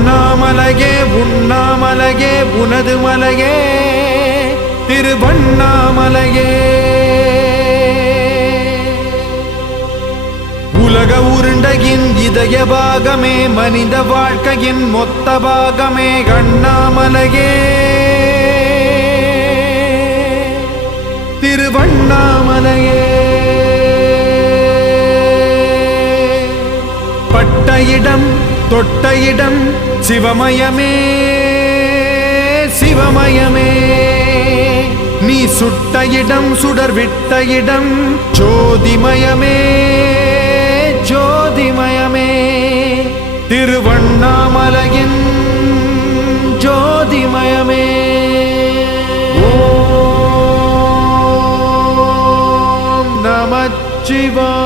அண்ணாமலையே உண்ணாமலையே உனது மலையே திருவண்ணாமலையே. உலக உருண்டையின் இதய பாகமே மனித வாழ்க்கையின் மொத்த பாகமே அண்ணாமலையே திருவண்ணாமலையே. பட்ட இடம் தொட்ட இடம் சிவமயமே சிவமயமே. நீ சுட்ட இடம் சுடர் விட்ட இடம் ஜோதிமயமே ஜோதிமயமே. திருவண்ணாமலையின் ஜோதிமயமே. ஓம் நமச்சிவாய.